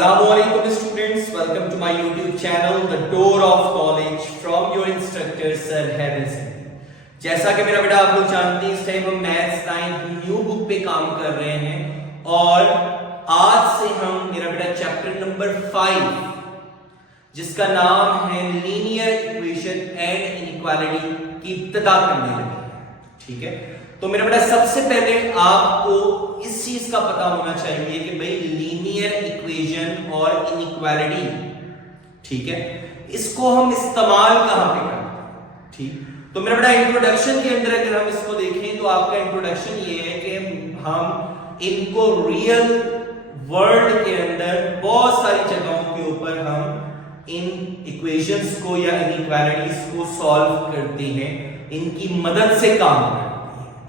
Assalamualaikum students, welcome to my YouTube channel The Door of Knowledge from your instructor Sir Harrison। जैसा कि मेरा बेटा आप लोग जानते हैं, इस टाइम हम मैथ्स 9 न्यू बुक पे काम कर रहे हैं और आज से हम मेरा बेटा चैप्टर नंबर 5 जिसका नाम है लीनियर इक्वेशन एंड इनइक्वालिटी की इब्तिदा करने लगे हैं। ठीक है, तो मेरा बेटा सबसे पहले आपको इस चीज का पता होना चाहिए कि भाई लीनियर इक्वेशन और इनइक्वालिटी, ठीक है, इसको हम इस्तेमाल कहां पे करते हैं। ठीक, तो मेरा बेटा इंट्रोडक्शन के अंदर अगर हम इसको देखें तो आपका इंट्रोडक्शन ये है कि हम इनको रियल वर्ल्ड के अंदर बहुत सारी जगहों के ऊपर हम इन इक्वेशंस को या इनइक्वालिटीज को सॉल्व करते हैं, इनकी मदद से काम करते हैं।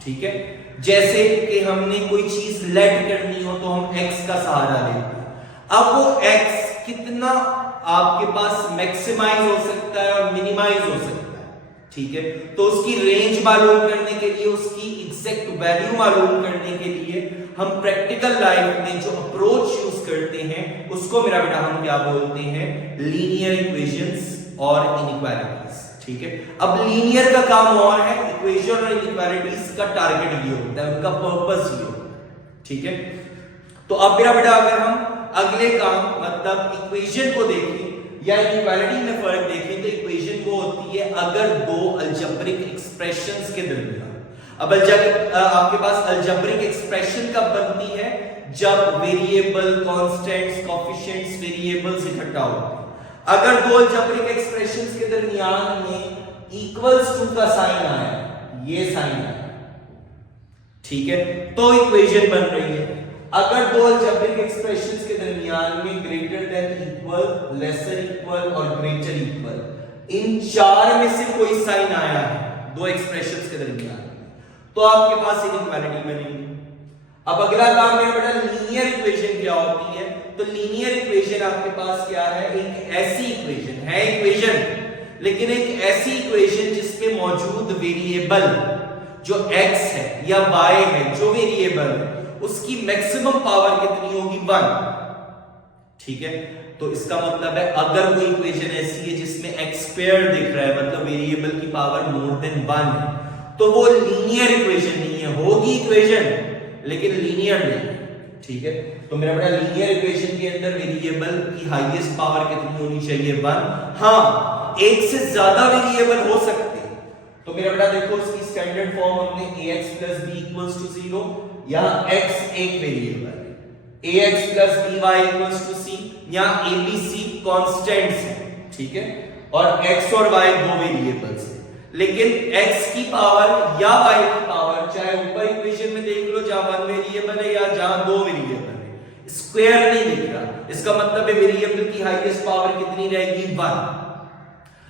ठीक है, जैसे कि हमने कोई चीज लेट करनी हो तो हम x का सहारा लेते हैं। अब वो x कितना आपके पास मैक्सिमाइज हो सकता है और मिनिमाइज हो सकता है, ठीक है, तो उसकी रेंज मालूम करने के लिए, उसकी एग्जैक्ट वैल्यू मालूम करने के लिए हम प्रैक्टिकल लाइफ में जो अप्रोच यूज करते हैं उसको मेरा बेटा हम क्या बोलते हैं, लीनियर इक्वेशंस और इनइक्वालिटीज। ठीक है, अब लीनियर का काम और है, इक्वेशन और इनइक्वालिटीज का टारगेट ये होता है, उनका पर्पस ये होता है। ठीक है, तो अब मेरा बेटा अगर हम अगले काम मतलब इक्वेशन को देखें या इनइक्वालिटी में फर्क देखें तो इक्वेशन वो होती है अगर दो अलजेब्रिक एक्सप्रेशंस के दरमियान। अब आपके पास अलजेब्रिक एक्सप्रेशन कब बनती है, जब वेरिएबल, कांस्टेंट्स, कोएफिशिएंट्स, वेरिएबल्स इकट्ठा होते हैं। अगर दो अलजेब्रिक एक्सप्रेशंस के दरमियान में इक्वल्स टू का साइन आया, ये साइन आया, ठीक है, तो इक्वेशन बन रही है। अगर दो अलजेब्रिक एक्सप्रेशंस के दरमियान में greater than equal, lesser equal और ग्रेटर इक्वल, इन चार में से कोई साइन आया है दो एक्सप्रेशंस के दरमियान, तो आपके पास इनइक्वालिटी बनेगी। अब अगला काम मेरा बेटा लीनियर इक्वेशन क्या होती है, तो लीनियर इक्वेशन आपके पास क्या है, एक ऐसी इक्वेशन है, इक्वेशन लेकिन एक ऐसी इक्वेशन जिसमें मौजूद वेरिएबल जो x है या y है, जो वेरिएबल है उसकी मैक्सिमम पावर कितनी होगी, 1। ठीक है, तो इसका मतलब है अगर कोई इक्वेशन ऐसी है जिसमें x स्क्वायर दिख रहा है, मतलब वेरिएबल की पावर मोर देन 1 है, तो वो लीनियर इक्वेशन नहीं है, होगी इक्वेशन लेकिन लीनियर नहीं। ठीक है, तो मेरा बेटा लीनियर इक्वेशन के अंदर वेरिएबल की हाईएस्ट पावर कितनी होनी चाहिए, 1। हाँ, एक से ज्यादा वेरिएबल हो सकते हैं, तो मेरा बेटा देखो इसकी स्टैंडर्ड फॉर्म हमने ax + b = 0, यहां x एक वेरिएबल है, ax + by = c, यहां abc कांस्टेंट्स है, ठीक है, और x और y दो वेरिएबल्स हैं, लेकिन x की पावर या y की पावर चाहे ऊपर इक्वेशन में देख लो जहां 1 वेरिएबल है या जहां 2 वेरिएबल है, स्क्वायर नहीं दिख रहा, इसका मतलब है वेरिएबल की हाईएस्ट पावर कितनी रहेगी, 1।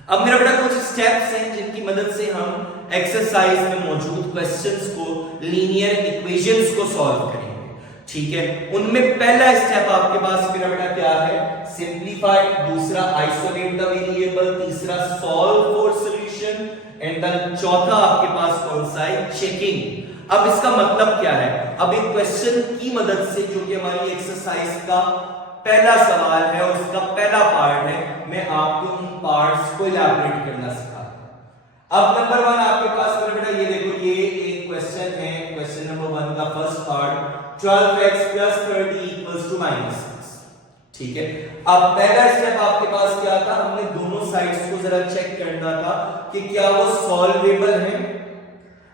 अब मेरा बेटा कुछ स्टेप्स हैं जिनकी मदद से हम एक्सरसाइज में मौजूद क्वेश्चंस को, लीनियर इक्वेशंस को सॉल्व करेंगे। ठीक है, उनमें पहला स्टेप आपके पास मेरा बेटा क्या है, सिंपलीफाई, दूसरा आइसोलेट द वेरिएबल, तीसरा solve for solution and then चौथा आपके पास कौन सा है, चेकिंग। अब इसका मतलब क्या है, अब एक क्वेश्चन की मदद से जो कि हमारी एक्सरसाइज का पहला सवाल है और उसका पहला पार्ट है, मैं आपको इन पार्ट्स को इलैबोरेट करना सिखाता हूं। अब नंबर 1 आपके पास मेरा बेटा ये देखो, ये एक क्वेश्चन है, क्वेश्चन नंबर 1 का फर्स्ट पार्ट, 12x + 30 = -6। ठीक है, अब पहला स्टेप आपके पास क्या था, हमने दोनों साइड्स को जरा चेक करना था कि क्या वो सॉल्वेबल है।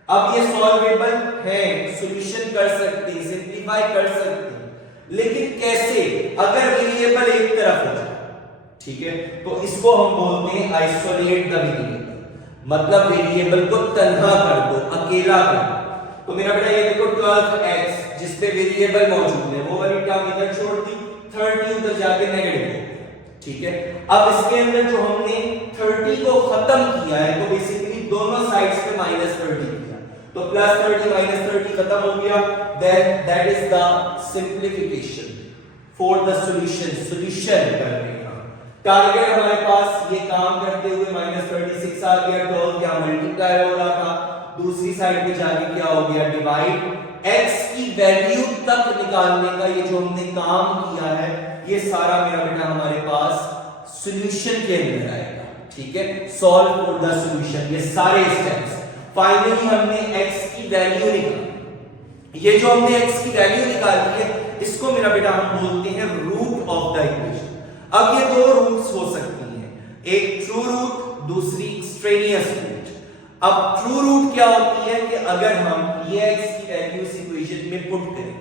अब ये सॉल्वेबल है, सॉल्यूशन कर सकते हैं, सिंपलीफाई कर सकते हैं, लेकिन कैसे, अगर वेरिएबल एक तरफ हो जाए, ठीक है, तो इसको हम बोलते हैं आइसोलेट द वेरिएबल, मतलब वेरिएबल को तन्हा कर दो, अकेला कर दो। तो मेरा बेटा ये देखो 12x जिस पे वेरिएबल मौजूद है वो वाली टर्म इधर छोड़ दी, 30 उधर जाके नेगेटिव हो गया। ठीक है, अब इसके अंदर जो हमने 30 को खत्म किया है तो बेसिकली दोनों साइड्स पे -30 किया, तो +30 - 30 खत्म हो गया, then that is the simplification for the solution कर रहे हैं। टारगेट हमारे पास ये काम करते हुए -36 आ गया, 12 क्या मल्टीप्लाई हो रहा था, दूसरी साइड पे जाके क्या हो गया, डिवाइड। x की वैल्यू तक निकालने का ये जो हमने काम किया है ये सारा मेरा बेटा हमारे पास सॉल्यूशन के अंदर आएगा, ठीक है। सॉल्व फॉर द सॉल्यूशन, ये सारे स्टेप्स। फाइनली हमने x की वैल्यू निकाली। ये जो हमने x की वैल्यू निकाली है, इसको मेरा बेटा हम बोलते हैं रूट ऑफ द इक्वेशन। अब ये दो रूट्स हो सकती हैं, एक ट्रू रूट, दूसरी एक्सट्रेनियस रूट। अब ट्रू रूट क्या होती है कि अगर हम ये x की वैल्यू इस इक्वेशन में पुट करें,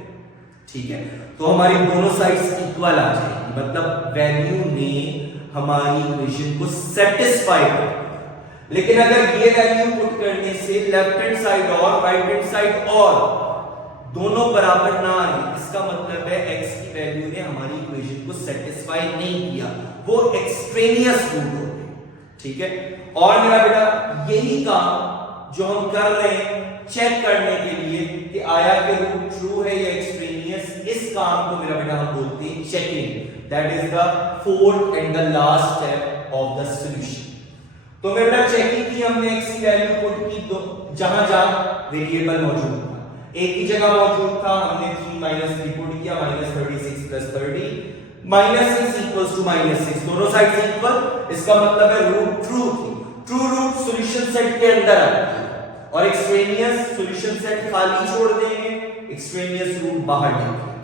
ठीक है, तो हमारी दोनों साइड्स इक्वल आ जाएगी, मतलब वैल्यू ने हमारी इक्वेशन को सेटिस्फाई कर। लेकिन अगर ये वैल्यू पुट करने से लेफ्ट हैंड साइड और राइट हैंड साइड और दोनों बराबर ना आए, इसका मतलब है x की वैल्यू ने हमारी इक्वेशन को सेटिस्फाई नहीं किया, वो एक्सट्रेनियस रूट हो गई, ठीक है। और मेरा बेटा यही काम जो हम कर रहे हैं चेक करने के लिए कि आया कि रूट ट्रू है या एक्सट्रेनियस, इस काम को मेरा बेटा हम बोलते हैं checking. That is the fourth and the last step of the solution. तो मेरा बेटा चेकिंग की हमने x की वैल्यू पुट की, तो जहां जहां वेरिएबल मौजूद था, एक ही जगह मौजूद था, हमने 3 - 3 पुट किया, -36 + 30 -6 इक्वल्स टू -6, दोनों साइड्स इक्वल, इसका मतलब है रूट ट्रू थी। ट्रू रूट सॉल्यूशन सेट के अंदर आती है और एक्सट्रेनियस सॉल्यूशन सेट खाली छोड़ देंगे, एक्सट्रेनियस रूट बाहर निकलेंगे,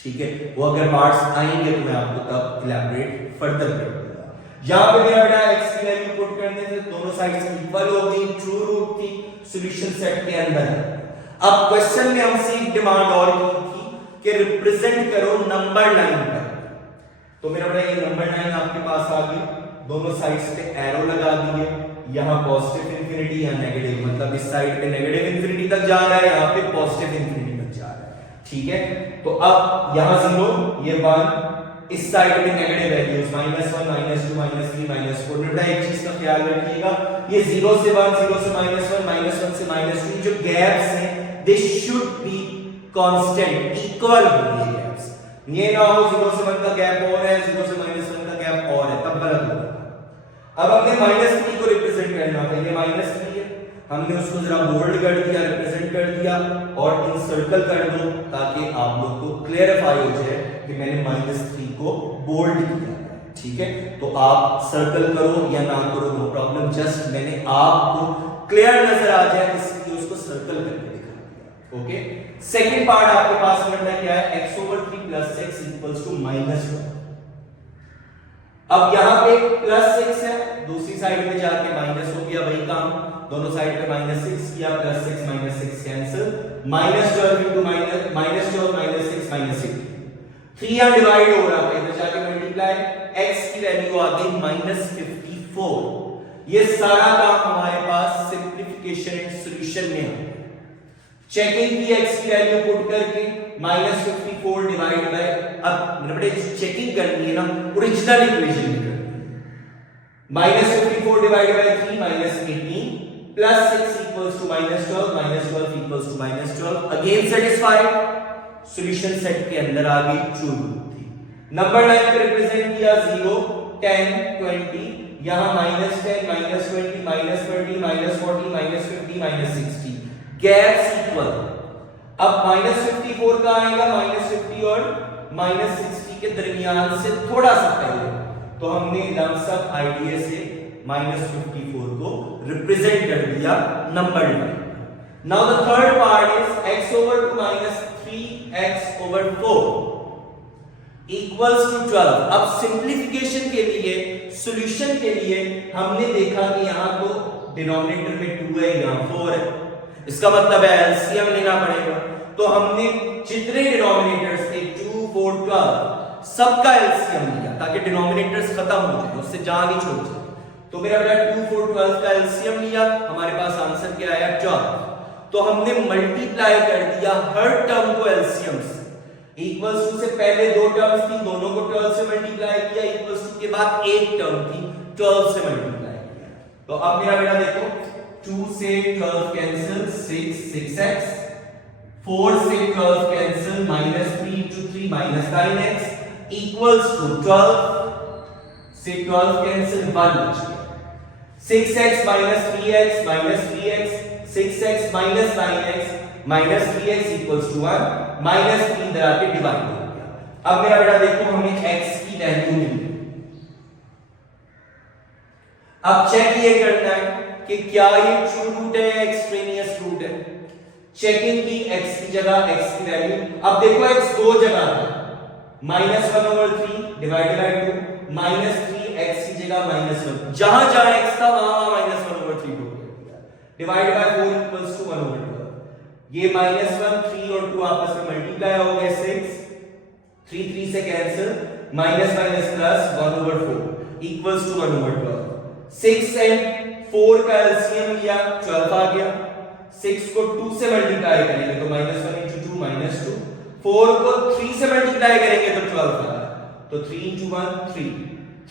ठीक है। वो अगर पार्ट्स आएंगे तो मैं आपको तब इलैबोरेट फर्दर करूंगा। यहां पे मेरा बेटा x की वैल्यू पुट करने से दोनों साइड्स इक्वल हो गई, ट्रू रूट थी, सॉल्यूशन सेट के अंदर है। अब क्वेश्चन में हमसे एक डिमांड और की थी कि रिप्रेजेंट करो नंबर लाइन पर। तो मेरा बेटा ये नंबर लाइन आपके पास आ गई, दोनों साइड्स पे एरो लगा दिए, यहां पॉजिटिव इंफिनिटी या नेगेटिव, मतलब इस साइड पे नेगेटिव इंफिनिटी तक जा रहा है, यहां पे पॉजिटिव इंफिनिटी तक जा रहा है, ठीक है। तो अब यहां 0, ये 1, इस साइड पे नेगेटिव वैल्यूज -1 -2 -3 -4। बेटा एक चीज का ख्याल रखिएगा, ये 0 से 1, 0 से -1, -1 से -2 जो गैप्स हैं they should be constant, equal होंगे गैप्स। ये ना हो 0 से 1 का गैप और है, 0 से -1 का गैप और है, तब गलत होगा। अब हमने -3 को रिप्रेजेंट करना था, ये -3 है, हमने उसको जरा बोल्ड कर दिया, रिप्रेजेंट कर दिया और इंसर्कल कर दो ताकि आप लोग को क्लियरिफाई हो जाए कि मैंने -3 को बोल्ड किया, ठीक है। तो आप सर्कल करो या ना करो, नो प्रॉब्लम, जस्ट मैंने आपको क्लियर नजर आ जाए इसलिए उसको सर्कल करके दिखा दिया, ओके। सेकंड पार्ट आपके पास बनना क्या है, x/3 + 6 = -1। अब यहां पे +6 है, दूसरी साइड में जाके माइनस हो गया, वही काम, दोनों साइड पे -6 किया, +6 - 6 कैंसिल, -12 * -12 -6 -6 3 यहां डिवाइड हो रहा है, इधर जाके मल्टीप्लाई, x की वैल्यू आ गई -54। ये सारा काम हमारे पास सिंपलीफिकेशन एंड सॉल्यूशन में है। चेकिंग की x की वैल्यू पुट करके -54 डिवाइड बाय, अब मेरे बेटे चेकिंग करनी है ना ओरिजिनल इक्वेशन में करनी है, -54 divide by 3 -18 +6 = -12 -12 = -12, again satisfied, solution set के अंदर आ गई ट्रू रूट थी। नंबर लाइन पे रिप्रेजेंट किया 0 10 20, यहां -10 -20 -30 -40 -50 -60, गैप्स इक्वल। अब -54 का आएगा -50 और -60 के दरमियान से थोड़ा सा पहले, तो हमने लमसम आइडिया से -54 को रिप्रेजेंट कर दिया number line. Now the third part is x/2 - 3x/4 = 12। अब सिंपलीफिकेशन के लिए, सॉल्यूशन के लिए हमने देखा कि यहां तो डिनोमिनेटर में 2 है, यहां 4 है, इसका मतलब है एलसीएम लेना पड़ेगा। तो हमने जितने डिनोमिनेटर्स थे 2 4 12 सबका एलसीएम लिया ताकि डिनोमिनेटर्स खत्म हो जाए, उससे जान ही छोड़ जाए। तो मेरा बेटा 2 4 12 का एलसीएम लिया, हमारे पास आंसर क्या आया 12। तो हमने मल्टीप्लाई कर दिया हर टर्म को एलसीएम से, इक्वल्स टू से पहले 2 टर्म्स थी, दोनों को 12 से मल्टीप्लाई किया, इक्वल्स टू के बाद एक टर्म थी, 12 से मल्टीप्लाई किया। तो अब मेरा बेटा देखो 2 से 12 कैंसिल, 6 6x, 4 से 12 कैंसिल, -3 * 3 -9x इक्वल्स टू 12 से 12 कैंसिल, 1 बच गया, 6x - 3x -3x, 6x - 9x -3x = 1, -3 इधर आके डिवाइड हो गया। अब मेरा बेटा देखो हमें x की वैल्यू मिली। अब चेक ये करना है कि क्या ये ट्रू रूट है या एक्सट्रेनियस रूट है। चेकिंग की x की जगह x की वैल्यू, अब देखो x दो जगह है, -1/3 डिवाइडेड बाय 2 -3x की जगह -1, जहां जहां x था वहां -1/3 हो गया, डिवाइड बाय 4 इक्वल्स टू 1/12। ये -1 3 और 2 आपस में मल्टीप्लाई हो गए 6, 3 3 से cancel, minus minus plus 1/4 equals to 1/12। 6 and 4 का एलसीएम लिया 12 आ गया। 6 को 2 से मल्टीप्लाई करेंगे तो -1 × 2 -2, 4 को 3 से मल्टीप्लाई करेंगे तो 12 आ गया, तो 3 × 1 3,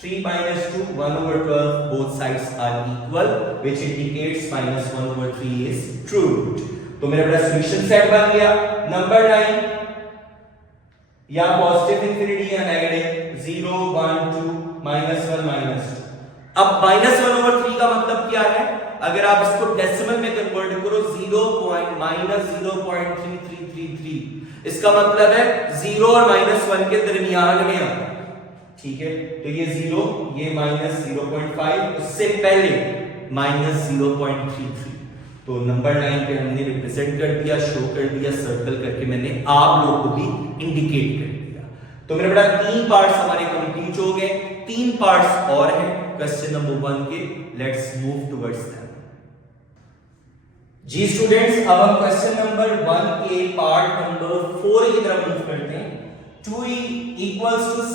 3 - 2 1/12, both sides are equal which indicates -1/3 is true root। तो मेरा बेटा सॉल्यूशन सेट बन गया। नंबर 9 या पॉजिटिव इंफिनिटी या नेगेटिव, 0 1 2 -1 -2। अब -1/3 का मतलब क्या है, अगर आप इसको डेसिमल में कन्वर्ट करो 0.-0.3333, इसका मतलब है 0 और -1 के दरमियान में आता है, ठीक है। तो ये 0, ये -0.5, उससे पहले -0.33। तो नंबर 9 पे हमने रिप्रेजेंट कर दिया, शो कर दिया, सर्कल करके मैंने आप लोगों को भी इंडिकेट कर दिया। तो मेरा बेटा 3 पार्ट्स हमारे कंप्लीट हो गए, 3 पार्ट्स और हैं क्वेश्चन नंबर 1 के। Let's move towards them. जी स्टूडेंट्स, अब हम क्वेश्चन नंबर 1 के पार्ट नंबर 4 की तरफ मूव करते हैं। 2 =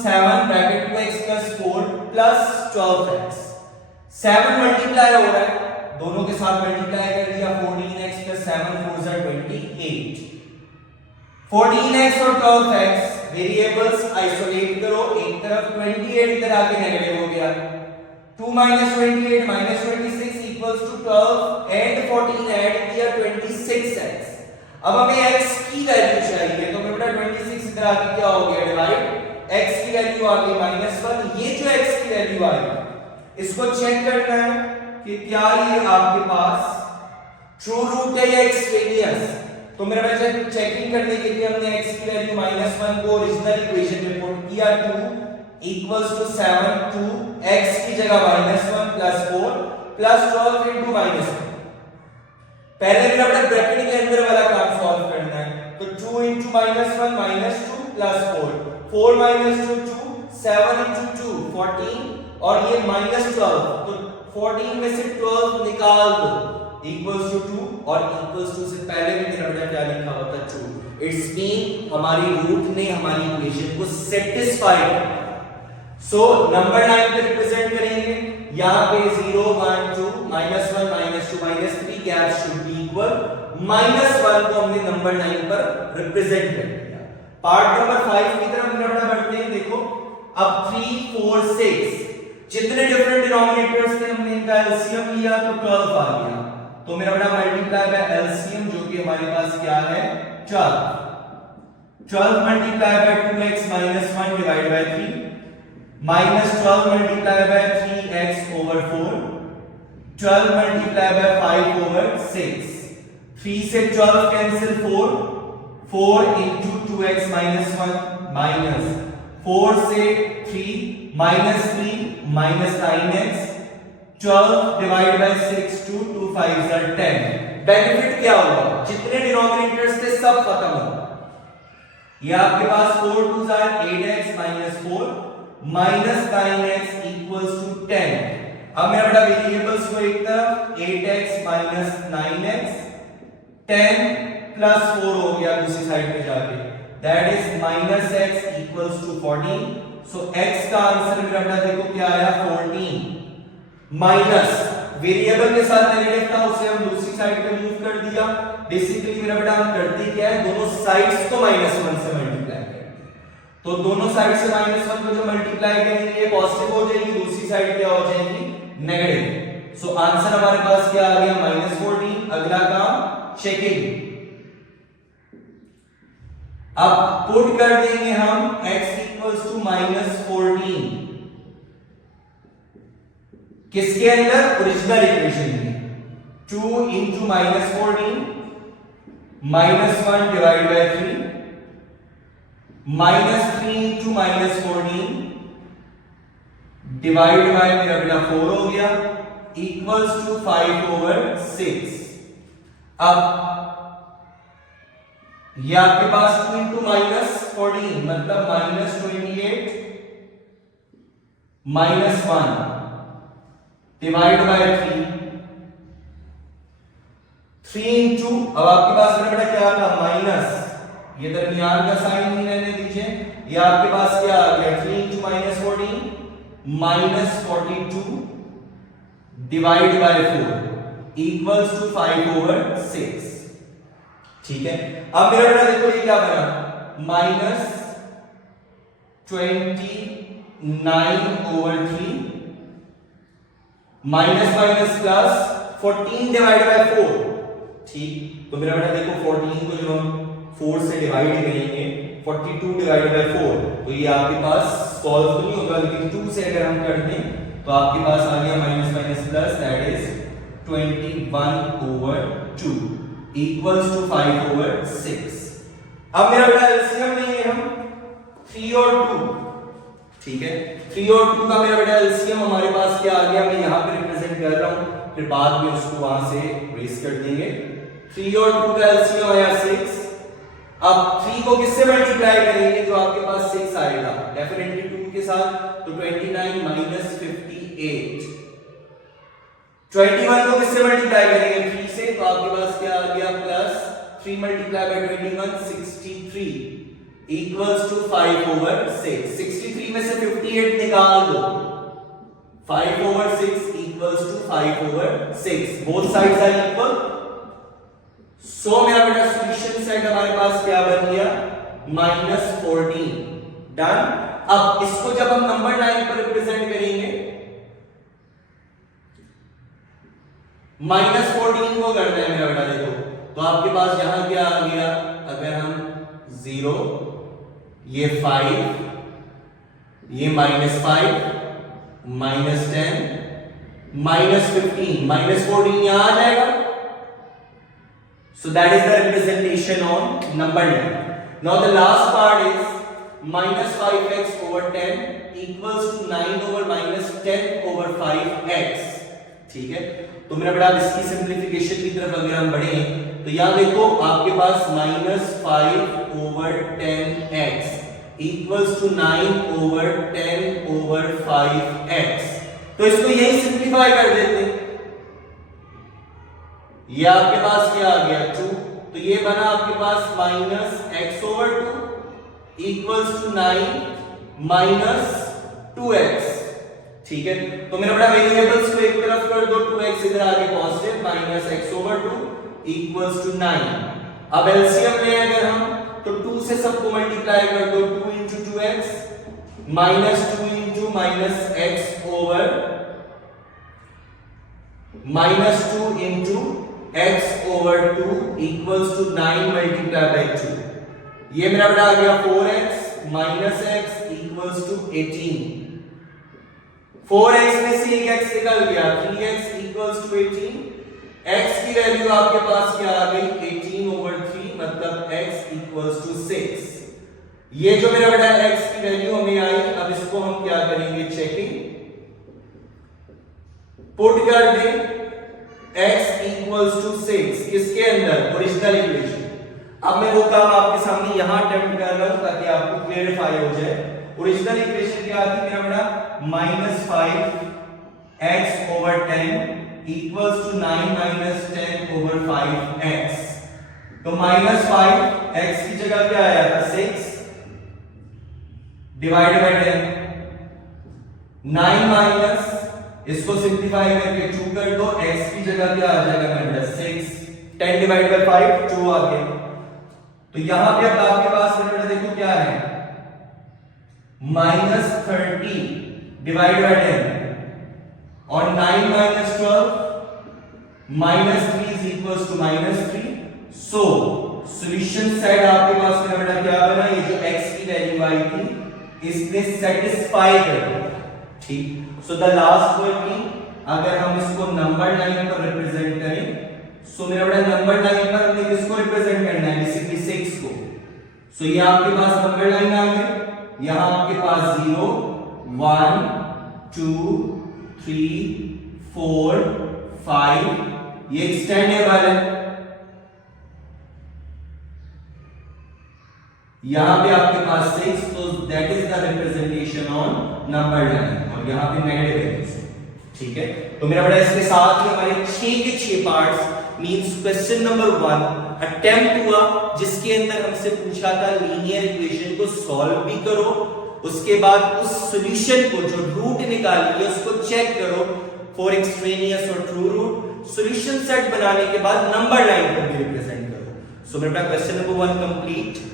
7 ब्रैकेट 2x + 4 + 12x। 7 मल्टीप्लाई हो रहा है, दोनों के साथ मल्टीप्लाई कर दिया, 14x + 7 4 = 28। 14x और 12x वेरिएबल्स आइसोलेट करो, एक तरफ 28 इधर आके नेगेटिव हो गया, 2 - 28 - 26 = 12 एंड 14 ऐड किया 26x। अब हमें x की वैल्यू चाहिए, तो बेटा 26 इधर आके क्या हो गया, डिवाइड, x की वैल्यू आ गई -1। ये जो x की वैल्यू आई इसको चेक करना है कि क्या ये आपके पास ट्रू रूट है या एक्सट्रेनियस। तो मेरा बेटा चेकिंग करने के लिए हमने x की वैल्यू -1 को ओरिजिनल इक्वेशन में पुट किया, 2 = 7, 2 x की जगह -1 + 4 + 12 × -1। पहले मेरा बेटा ब्रैकेट के अंदर वाला काम सॉल्व करना है, तो 2 × -1 -2 + 4, 4 - 2 2, 7 × 2 14 और ये -12, तो 14 में से 12 निकाल दो इक्वल्स टू 2, और इक्वल्स टू से पहले भी मेरा बेटा क्या लिखा हुआ था, ट्रू। इट्स मीन हमारी रूट ने हमारी इक्वेशन को सेटिस्फाई किया। सो नंबर 9 पे रिप्रेजेंट करेंगे, यहां पे 0 1 2 -1 -2 -3 गैप शुड बी इक्वल, -1 को हमने नंबर 9 पर रिप्रेजेंट कर दिया। पार्ट नंबर 5 की तरफ मेरा बेटा बढ़ते हैं। देखो अब 3 4 6 जितने डिफरेंट डिनोमिनेटर्स थे हमने इनका एलसीएम लिया तो 12 आ गया, तो मेरा बेटा मल्टीप्लाई बाय एलसीएम जो कि हमारे पास क्या है 12, 12 multiply by 2x - 1 divide by 3, -12 multiply by 3x over 4, 12 multiply by 5 over 6, 3 से 12 कैंसिल, 4 4 × 2x - 1 -4 से 3 -3 -9x, 12 divide by 6 2 2 5 are 10। Benefit क्या होगा, जितने डिनोमिनेटर्स थे सब खत्म हो गए। ये आपके पास 4 2s are 8x - 4 -9x = 10। अब मेरा बेटा वेरिएबल्स को एक तरफ 8x - 9x, 10 + 4 हो गया दूसरी साइड पे जाके, that is -x = 14। So x का आंसर मेरा बेटा देखो क्या आया 14, माइनस वेरिएबल के साथ नेगेटिव था उसे हम दूसरी साइड पे मूव कर दिया। बेसिकली मेरा बेटा हम करते क्या है, दोनों साइड्स को -1 से मल्टीप्लाई करते हैं, तो दोनों साइड से -1 को जो मल्टीप्लाई करेंगे पॉजिटिव हो जाएगी, दूसरी साइड क्या हो जाएगी नेगेटिव। सो आंसर हमारे पास क्या आ गया -14। अगला काम चेकिंग, अब पुट कर देंगे हम x = -14 किसके अंदर, ओरिजिनल इक्वेशन में, 2 × -14 -1 divide by 3 -3 into -14 divide by मेरा बेटा 4 हो गया इक्वल्स टू 5/6। अब ये आपके पास 2 इंटू -14 मतलब -28 -1 डिवाइड बाय 3 इंटू, अब आपके पास मेरा बेटा क्या था माइनस, ये दरमियान का साइन नहीं रहने दीजिए, ये आपके पास क्या आ गया 3 into -14 -42 divide by 4 equals to 5/6। ठीक है, अब मेरा बेटा देखो ये क्या बना -29/3 minus minus plus 14 divide by 4। ठीक, तो मेरा बेटा देखो 14 को जब हम 4 से डिवाइड करेंगे 42 डिवाइड बाय 4 तो ये आपके पास सॉल्व तो नहीं होगा, लेकिन 2 से अगर हम कर दें तो आपके पास आ गया minus minus plus that is 21/2 equals to 5/6। अब मेरा बेटा एलसीएम लेंगे हम 3 और 2। ठीक है, 3 और 2 का मेरा बेटा एलसीएम हमारे पास क्या आ गया, मैं यहां पे रिप्रेजेंट कर रहा हूं, फिर बाद में उसको वहां से रेस कर देंगे। 3 और 2 का एलसीएम आया 6। अब 3 को किससे मल्टीप्लाई करेंगे जो आपके पास 6 आएगा, डेफिनेटली 2 के साथ, तो 29 - 58। 21 को किससे मल्टीप्लाई करेंगे 3 से, तो आपके पास क्या आ गया प्लस 3 × 21 63 इक्वल्स टू 5/6। 63 में से 58 निकाल दो, 5/6 equals to 5/6। Both sides are equal, so मेरा बेटा सॉल्यूशन साइड हमारे पास क्या बन गया -14। डन। अब इसको जब हम नंबर 9 पर रिप्रेजेंट करेंगे, -14 को करना है मेरा बेटा देखो, तो आपके पास यहां क्या आ गया, अगर हम 0 ये 5 ये -5 -10 -15 -14 यहां आ जाएगा। So that is the representation on number 9. Now the last part is -5x/10 equals to 9/-10/5x। ठीक है, तो मेरा बेटा इसकी सिंप्लीफिकेशन की तरफ अगर हम बढ़े तो यहां देखो आपके पास -5/10x equals to 9/10/5x। तो इसको यही सिंप्लीफाई कर देते हैं, ये आपके पास क्या आ गया 2, तो ये बना आपके पास -x/2 इक्वल्स टू 9 - 2x। ठीक है, तो मेरा बड़ा वेरिएबल्स को एक तरफ कर दो, 2x इधर आगे पॉजिटिव -x/2 इक्वल्स टू 9। अब एलसीएम ले अगर हम तो 2 से सबको मल्टीप्लाई कर दो, 2 × 2x -2 × -x/2 इक्वल्स टू 9 × 2। ये मेरा बेटा आ गया 4x - x equals to 18। 4x में से एक x निकल गया, 3x इक्वल्स टू 18। x की वैल्यू आपके पास क्या आ गई 18/3 मतलब x इक्वल्स टू 6। ये जो मेरा बेटा x की वैल्यू हमें आई, अब इसको हम क्या करेंगे चेकिंग, पुट कर दें x इक्वल्स टू 6 किसके अंदर, ओरिजिनल इक्वेशन। अब मैं वो काम आपके सामने यहां अटेम्प्ट कर रहा हूं ताकि आपको क्लियरिफाई हो जाए। ओरिजिनल इक्वेशन क्या आती मेरा बेटा -5x/10 इक्वल्स टू 9 - 10/5x। तो -5 x की जगह क्या आया था 6 डिवाइड बाय 10, 9 माइनस इसको सिंप्लीफाई करके 2 कर दो, x की जगह क्या आ जाएगा मेरा बेटा 6, 10 डिवाइड बाय 5 2 आ गया। तो यहां पे अब आपके पास मेरा बेटा देखो क्या है -30 डिवाइड बाय 10 और 9 - 12 -3 equals to -3। So solution side आपके पास मेरा बेटा क्या बना, ये जो x की वैल्यू आई थी इसने सेटिस्फाई कर दिया। ठीक, सो द लास्ट वर्किंग अगर हम इसको नंबर 9 पर रिप्रेजेंट करें, सो मेरा बेटा नंबर 9 पर हमने किसको रिप्रेजेंट करना है, बेसिकली 6 को। सो ये आपके पास नंबर लाइन आ गई, यहां आपके पास 0 1 2 3 4 5 ये एक्सटेंडेबल है। यहां पे आपके पास 6, तो that is the representation on number line, और यहां पे नेगेटिव वैल्यूज, ठीक है। तो मेरा बड़ा इसके साथ ही हमारे 6 के 6 parts means question number 1 attempt हुआ, जिसके अंदर हमसे पूछा था लीनियर इक्वेशन को सॉल्व भी करो, उसके बाद उस सॉल्यूशन को जो रूट निकाली है उसको चेक करो फॉर एक्सट्रेनियस और ट्रू रूट, सॉल्यूशन सेट बनाने के बाद नंबर लाइन पर भी रिप्रेजेंट करो। सो मेरा क्वेश्चन नंबर 1 कंप्लीट।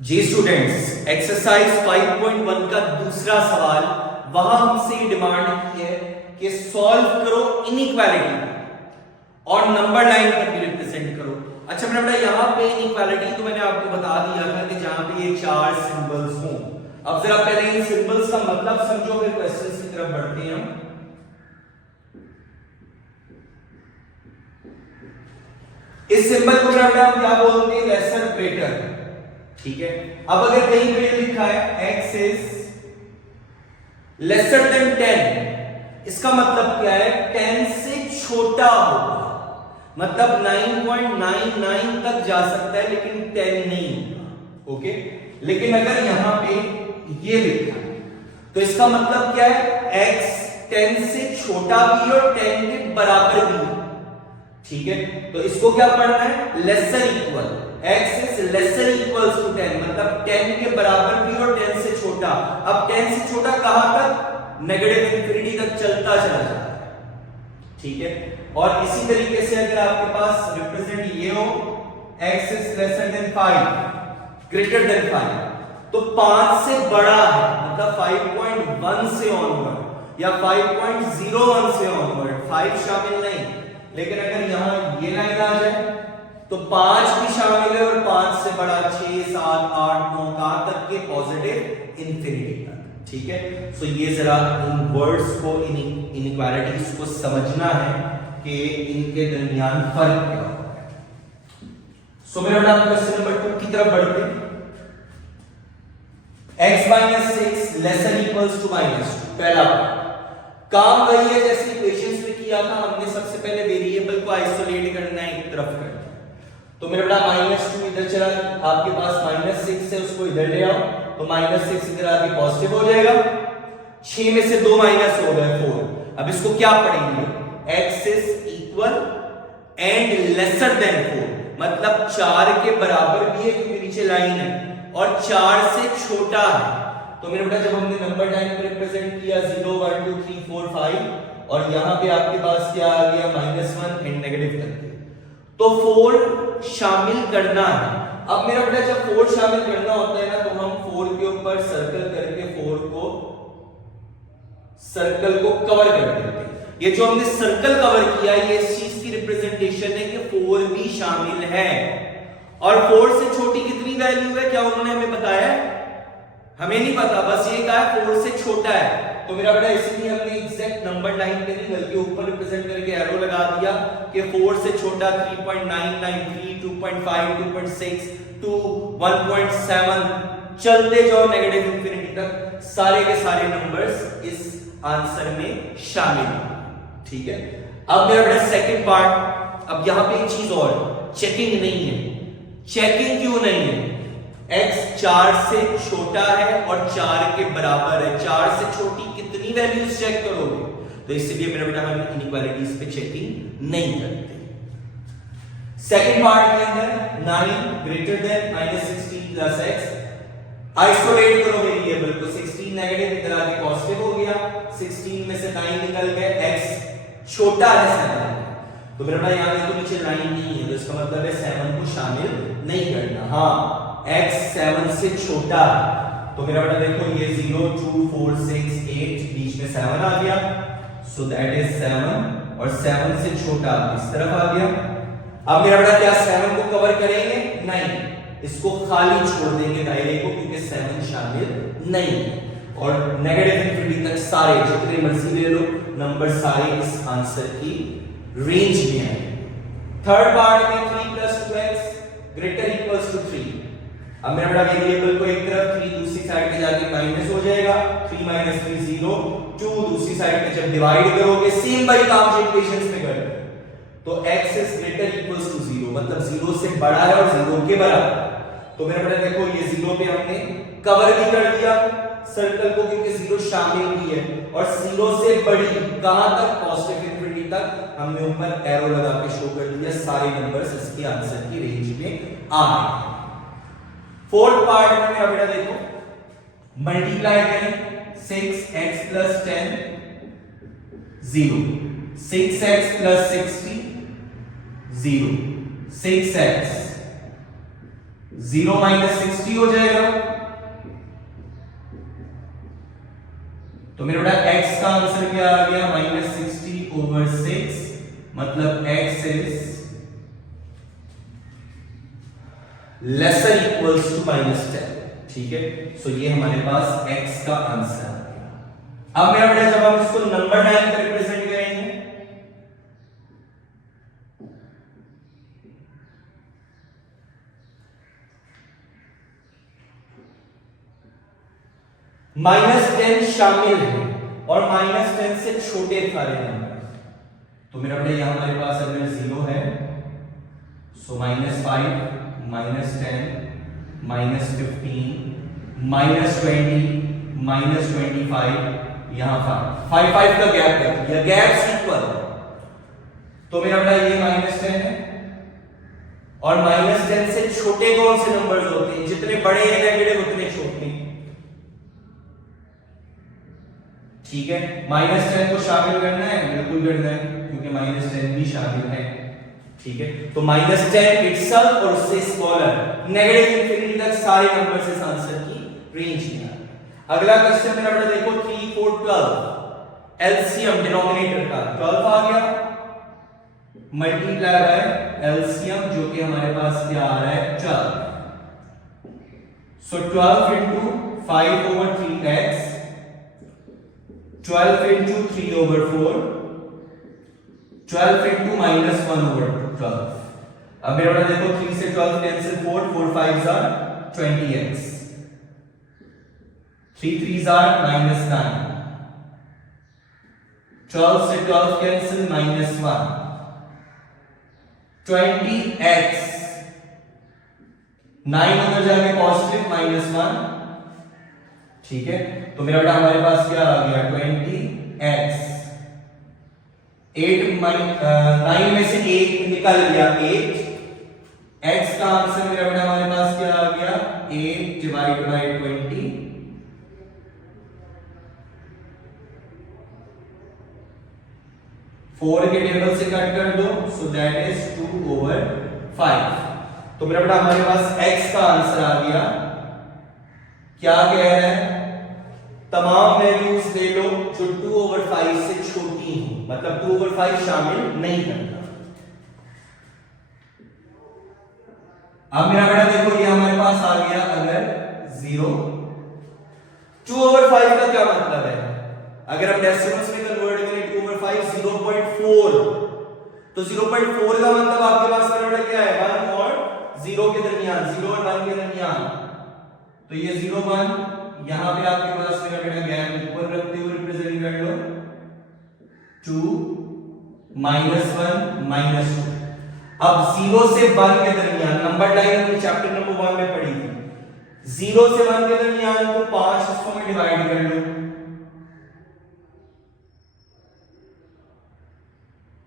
जी स्टूडेंट्स, एक्सरसाइज 5.1 का दूसरा सवाल, वहां हमसे डिमांड की है कि सॉल्व करो इनइक्वालिटी और नंबर लाइन पर भी रिप्रेजेंट करो। अच्छा मेरा बेटा यहां पे इनइक्वालिटी तो मैंने आपको बता दिया था कि जहां पे ये 4 सिंबल्स हों। अब जरा पहले इन सिंबल्स का मतलब समझो, फिर क्वेश्चंस की तरफ बढ़ते हैं हम। इस सिंबल को मेरा बेटा हम क्या बोलते हैं? लेसर ग्रेटर, ठीक है। अब अगर कहीं पे लिखा है x इज लेसर देन 10, इसका मतलब क्या है? 10 से छोटा होगा, मतलब 9.99 तक जा सकता है लेकिन 10 नहीं होगा, ओके। लेकिन अगर यहां पे ये लिखा है तो इसका मतलब क्या है? x 10 से छोटा भी और 10 के बराबर भी, ठीक है। तो इसको क्या पढ़ना है? Lesser equal, x is lesser equals to 10, मतलब 10 के बराबर भी और 10 से छोटा। अब 10 से छोटा कहां तक? नेगेटिव इंफिनिटी तक चलता चला जाता है, ठीक है। और इसी तरीके से अगर आपके पास रिप्रेजेंट ये हो x is lesser than 5 greater than 5, तो 5 से बड़ा है, मतलब 5.1 से ऑनवर्ड या 5.01 से ऑनवर्ड, 5 शामिल नहीं। लेकिन अगर यहां ये लाइन आ जाए तो 5 भी शामिल है और 5 से बड़ा 6 7 8 9 कहां तक के? पॉजिटिव इंफिनिटी तक, ठीक है। सो ये जरा इन वर्ड्स को, इन इनइक्वालिटीज को समझना है कि इनके दरमियान फर्क क्या होता है। सो मेरा बेटा क्वेश्चन नंबर 2 की तरफ बढ़ते हैं। x - 6 लेसर इक्वल्स टू -2, पहला काम वही है जैसे इक्वेशंस में किया था हमने। सबसे पहले वेरिएबल को आइसोलेट करना है, एक तरफ करना। तो मेरा बेटा -2 इधर चला, आपके पास -6 है, उसको इधर ले आओ, तो -6 इधर आके पॉजिटिव हो जाएगा। 6 में से 2 माइनस हो गए 4। अब इसको क्या पढ़ेंगे? x is equal and lesser than 4, मतलब 4 के बराबर भी है क्योंकि नीचे लाइन है, और 4 से छोटा है। तो मेरा बेटा जब हमने नंबर लाइन को रिप्रेजेंट किया 0 1 2 3 4 5, और यहां पे आपके पास क्या आ गया? -1 एंड नेगेटिव तक, तो 4 शामिल करना है। अब मेरा बेटा जब 4 शामिल करना होता है ना, तो हम 4 के ऊपर सर्कल करके 4 को सर्कल को कवर कर देते हैं। ये जो हमने सर्कल कवर किया ये इस चीज की रिप्रेजेंटेशन है कि 4 भी शामिल है। और 4 से छोटी कितनी वैल्यू है, क्या उन्होंने हमें बताया? हमें नहीं पता, बस ये कहा है 4 से छोटा है। तो मेरा बेटा इसलिए हमने एग्जैक्ट नंबर लाइन पे नहीं बल्कि ऊपर रिप्रेजेंट करके एरो लगा दिया कि 4 से छोटा 3.993 2.5 2.6 2 1.7 चलते जाओ नेगेटिव इंफिनिटी तक, सारे के सारे नंबर्स इस आंसर में शामिल हैं, ठीक है। अब मेरा बेटा सेकंड पार्ट, अब यहां पे एक चीज और, चेकिंग नहीं है। चेकिंग क्यों नहीं है? x 4 से छोटा है और 4 के बराबर है, 4 से छोटी कितनी वैल्यूज चेक करोगे? तो इसलिए मेरा बेटा हम इनइक्वालिटीज पे चेकिंग नहीं करते। सेकंड पार्ट के अंदर 9 greater than -16 plus x, isolate करो वेरिएबल को। 16 नेगेटिव इधर आके पॉजिटिव हो गया, 16 में से 9 निकल गए, x छोटा है 7, तो मेरा बेटा यहां पे तो नीचे लाइन नहीं है, तो इसका मतलब है 7 को शामिल नहीं करना। हां x 7 से छोटा है, तो मेरा बेटा देखो ये 0 2 4 6 8 बीच में 7 आ गया, सो दैट इज 7, और 7 से छोटा इस तरफ आ गया। अब मेरा बेटा क्या 7 को कवर करेंगे? नहीं, इसको खाली छोड़ देंगे दायरे को, क्योंकि 7 शामिल नहीं है। और नेगेटिव इंफिनिटी तक सारे जितने मर्जी ले लो नंबर सारे इस आंसर की रेंज में है। थर्ड पार्ट में 3 + 2x ग्रेटर इक्वल्स टू 3, अब मेरा बेटा वेरिएबल को एक तरफ 3 दूसरी साइड पे जाके माइनस हो जाएगा, 3 - 3 0, 2 दूसरी साइड पे जब डिवाइड करोगे सेम वही काम जो इक्वेशंस में करते हैं, तो x is greater equals to 0, मतलब 0 से बड़ा है और 0 के बराबर। तो मेरा बेटा देखो ये 0 पे हमने कवर भी कर दिया सर्कल को, क्योंकि 0 शामिल भी है, और 0 से बड़ी कहां तक, पॉजिटिव इंफिनिटी तक हमने ऊपर एरो लगा के शो कर दिया, सारे नंबर्स इसके आंसर की रेंज में आ गए। फोर्थ पार्ट में मेरा बेटा देखो मल्टीप्लाई करें 6x + 10 0, 6x + 60 0, 6x 0 - 60 हो जाएगा। तो मेरा बेटा x का आंसर क्या आ गया, -60/6, मतलब x is lesser equals to -10, ठीक है। सो ये हमारे पास x का आंसर आ गया। अब मेरा बेटा जब हम इसको नंबर लाइन पर रिप्रेजेंट करेंगे, -10 शामिल है और -10 से छोटे सारे नंबर, तो मेरा बेटा यहां हमारे पास अगर 0 है, सो -5 -10 -15 -20 -25, यहां 5 का गैप है, यह गैप्स इक्वल, तो मेरा बेटा ये -10 है, और -10 से छोटे कौन से नंबर्स होते हैं, जितने बड़े हैं नेगेटिव उतने छोटे, ठीक है। -10 को शामिल करना है, बिल्कुल करना है, क्योंकि -10 भी शामिल है, ठीक है। तो -10 इटसेल्फ और उससे स्मॉलर नेगेटिव इंफिनिटी तक सारे नंबर्स इस आंसर की रेंज में आ गए। अगला क्वेश्चन मेरा बेटा देखो 3 4 12, एलसीएम डिनोमिनेटर का 12 आ गया, मल्टीप्लाई बाय एलसीएम जो कि हमारे पास क्या आ रहा है 12, सो 12 * 5/3x, 12 * 3/4, 12 * -1/12। अब मेरा बेटा देखो 3 से 12 cancel, 4 4 5s are 20x, 3 3s are -9, 12 से 12 कैंसिल, -1, 20x, 9 उधर जाके पॉजिटिव -1, ठीक है। तो मेरा बेटा हमारे पास क्या आ गया 20x, 9 में से 1 निकल गया 8, x का आंसर मेरा बेटा हमारे पास क्या आ गया 8 / 20, 4 के टेबल से कट कर दो, सो दैट इज 2/5। तो मेरा बेटा हमारे पास x का आंसर आ गया, क्या कह रहा है, तमाम वैल्यूज ले लो जो 2/5 से छोटी हैं, मतलब 2/5 शामिल नहीं करता। अब मेरा बेटा देखो ये हमारे पास आ गया अगर 0, 2/5 का क्या मतलब है, अगर हम डेसिमल्स में कन्वर्ट करें 2/5 0.4, तो 0.4 का मतलब आपके पास मेरा बेटा क्या है 1 और 0 के दरमियान, 0 और 1 के दरमियान, तो ये 0 1, यहां पे आपके पास मेरा बेटा गैप इक्वल रखते हुए रिप्रेजेंट कर लो 2 -1 -2। अब 0 से 1 के दरमियान नंबर लाइन हमने चैप्टर नंबर 1 में पढ़ी थी, 0 से 1 के दरमियान तो 5 हिस्सों में डिवाइड कर लो,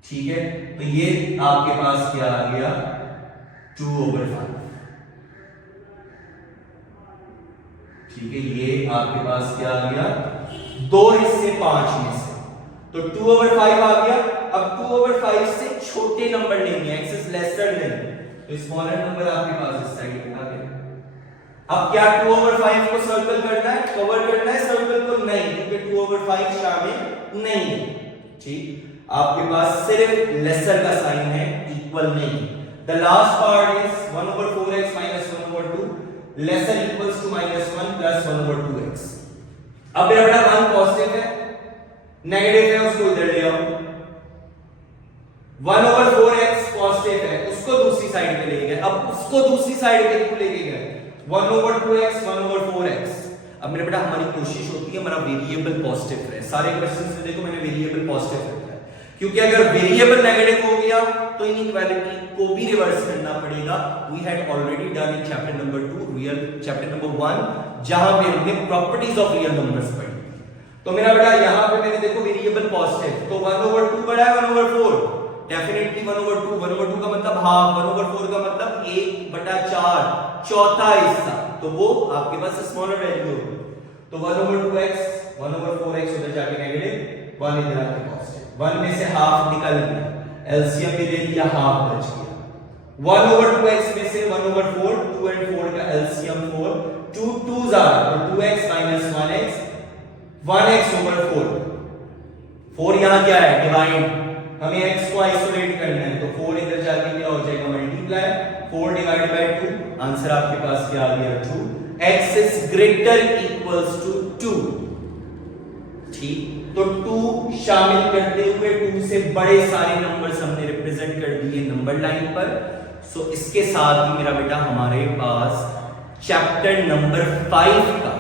ठीक है। तो ये आपके पास क्या आ गया 2/5, ठीक है। ये आपके पास क्या आ गया 2 हिस्से 5 में से, तो 2/5 आ गया। अब 2/5 से छोटे नंबर लेंगे, x is lesser than, तो स्मॉलर नंबर आपके पास इस साइड में आ गया। अब क्या 2/5 को सर्कल करना है, कवर करना है सर्कल को, नहीं, क्योंकि 2/5 शामिल नहीं है, ठीक। आपके पास सिर्फ लेसर का साइन है, इक्वल नहीं। The last part is 1/4x - 1/2, lesser equals to -1 plus 1/2x। अब मेरा बेटा 1 पॉजिटिव है, नेगेटिव है, उसको इधर ले आओ, 1/4x पॉजिटिव है, उसको दूसरी साइड पे ले गए। अब उसको दूसरी साइड पे क्यों लेके गए, 1/2x 1/4x। अब मेरे बेटा हमारी कोशिश होती है हमारा वेरिएबल पॉजिटिव रहे। सारे क्वेश्चंस में देखो मैंने वेरिएबल पॉजिटिव रखा है, क्योंकि अगर वेरिएबल नेगेटिव हो गया तो इनइक्वालिटी को भी रिवर्स करना पड़ेगा। We had already done in chapter number 2 real chapter number 1, जहां पे हमने प्रॉपर्टीज ऑफ रियल नंबर्स पढ़ी। तो मेरा बेटा यहां पे मैंने देखो वेरिएबल पॉजिटिव, तो 1/2 बड़ा है 1/4, डेफिनेटली 1/2। 1/2 का मतलब हाफ, 1/4 का मतलब 1/4, चौथा हिस्सा, तो वो आपके पास स्मॉलर वैल्यू होगी। तो 1/2x 1/4x उधर जाके नेगेटिव, 1 इधर आके पॉजिटिव। 1 में से हाफ निकल गया, एलसीएम में ले लिया, हाफ बच गया। 1/2x में से 1/4, 2 and 4 का एलसीएम 4, 2 2s are, तो 2x minus 1x, 1x/4। 4 यहां क्या है, डिवाइड, हमें x को आइसोलेट करना है, तो 4 इधर जाके क्या हो जाएगा, मल्टीप्लाई, 4 डिवाइडेड बाय 2, आंसर आपके पास क्या आ गया, 2। x is greater equals to 2, ठीक। तो 2 शामिल करते हुए 2 से बड़े सारे नंबर्स हमने रिप्रेजेंट कर दिए नंबर लाइन पर। सो इसके साथ ही मेरा बेटा हमारे पास चैप्टर नंबर 5 का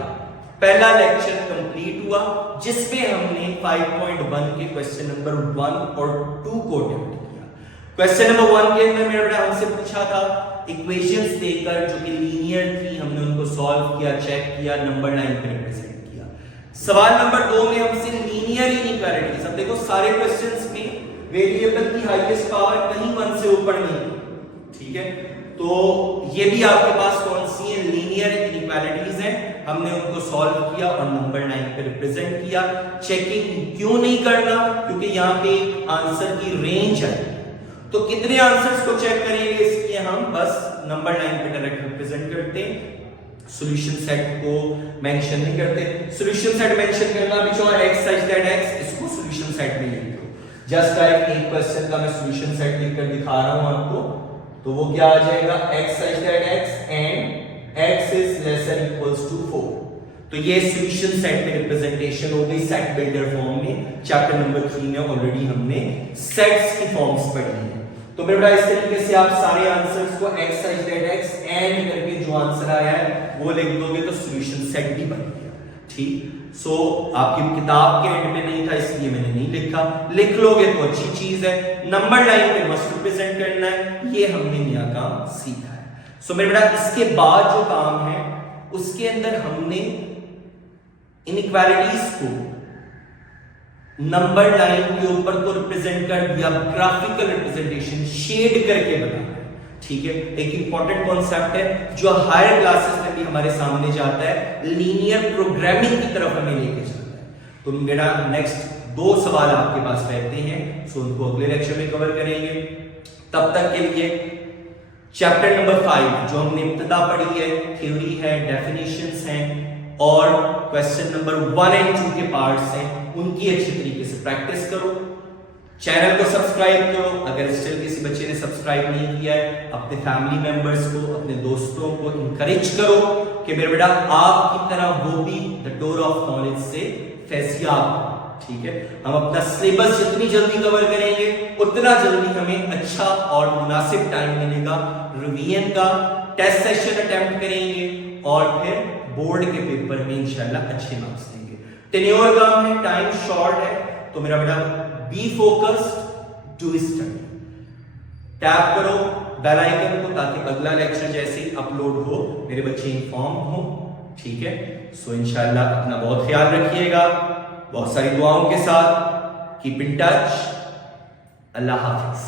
पहला लेक्चर कंप्लीट हुआ, जिसमें हमने 5.1 के क्वेश्चन नंबर 1 और 2 को अटेम्प्ट किया। क्वेश्चन नंबर 1 के अंदर मेरा बेटा हमसे पूछा था इक्वेशंस देकर जो कि लीनियर थी, हमने उनको सॉल्व किया, चेक किया, नंबर लाइन पे रिप्रेजेंट किया। सवाल नंबर 2 में हमसे लीनियर इनइक्वालिटीज, अब देखो सारे क्वेश्चंस में वेरिएबल की हाईएस्ट पावर कहीं 1 से ऊपर नहीं, ठीक है। तो ये भी आपके पास कौन सी है, लीनियर इनइक्वालिटीज हैं, हमने उनको सॉल्व किया और नंबर लाइन पे रिप्रेजेंट किया। चेकिंग क्यों नहीं करना, क्योंकि यहाँ पे आंसर की रेंज है, तो कितने आंसर्स को चेक करेंगे, इसलिए हम बस नंबर लाइन पे डायरेक्ट रिप्रेजेंट करते हैं, सॉल्यूशन सेट को मेंशन नहीं करते। सॉल्यूशन सेट मेंशन करना भी चाहे x such that x, इसको सॉल्यूशन सेट में लिख दो। जस्ट लाइक एक क्वेश्चन का मैं सॉल्यूशन सेट लिखकर दिखा रहा हूं आपको, तो वो क्या आ जाएगा, x such that x and x is lesser equals to 4। तो ये सॉल्यूशन सेट में रिप्रेजेंटेशन हो गई सेट बिल्डर फॉर्म में। चैप्टर नंबर 3 में ऑलरेडी हमने सेट्स की फॉर्म्स पढ़ी हैं। तो मेरे बेटा इस तरीके से आप सारे आंसर्स को x such that x and करके जो आंसर आया है वो लिख दोगे, तो सॉल्यूशन सेट भी बन गया, ठीक। सो आपकी किताब के एंड में नहीं था इसलिए मैंने नहीं लिखा, लिख लोगे तो अच्छी चीज है। नंबर लाइन पे मस्ट रिप्रेजेंट करना है, ये हमने नया काम सीखा है। सो मेरे बेटा इसके बाद जो काम है उसके अंदर हमने इनइक्वालिटीज को नंबर लाइन के ऊपर तो रिप्रेजेंट कर दिया, ग्राफिकल रिप्रेजेंटेशन शेड करके बनाना है, ठीक है। एक इंपॉर्टेंट कॉन्सेप्ट है जो हायर क्लासेस में भी हमारे सामने जाता है, लीनियर प्रोग्रामिंग की तरफ हमें लेके जाता है। तो मेरा नेक्स्ट 2 सवाल आपके पास रहते हैं, सो उनको अगले लेक्चर में कवर करेंगे। तब तक के लिए चैप्टर नंबर 5 जो हमने इब्तिदा पढ़ी है, थ्योरी है, डेफिनेशंस हैं और क्वेश्चन नंबर 1 और 2 के पार्ट्स हैं, उनकी अच्छी तरीके से प्रैक्टिस करो। चैनल को सब्सक्राइब करो, अगर स्टिल किसी बच्चे ने सब्सक्राइब नहीं किया है, अपने फैमिली मेंबर्स को, अपने दोस्तों को इंकरेज करो कि मेरे बेटा आपकी तरह वो भी द डोर ऑफ नॉलेज से फैसियाब, ठीक है। हम अपना सिलेबस जितनी जल्दी कवर करेंगे उतना जल्दी हमें अच्छा और मुनासिब टाइम मिलेगा रिवीजन का। टेस्ट सेशन अटेम्प्ट करेंगे और फिर बोर्ड के पेपर में इंशाल्लाह अच्छे मार्क्स देंगे। टेन्योर कम है, टाइम शॉर्ट है, तो मेरा बेटा be focused, do study. Tap करो बेल आइकन को ताकि अगला लेक्चर जैसे ही अपलोड हो मेरे बच्चे इन्फॉर्म हो, ठीक है। सो इंशाल्लाह अपना बहुत ख्याल रखिएगा, बहुत सारी दुआओं के साथ keep in touch. Allah Hafiz.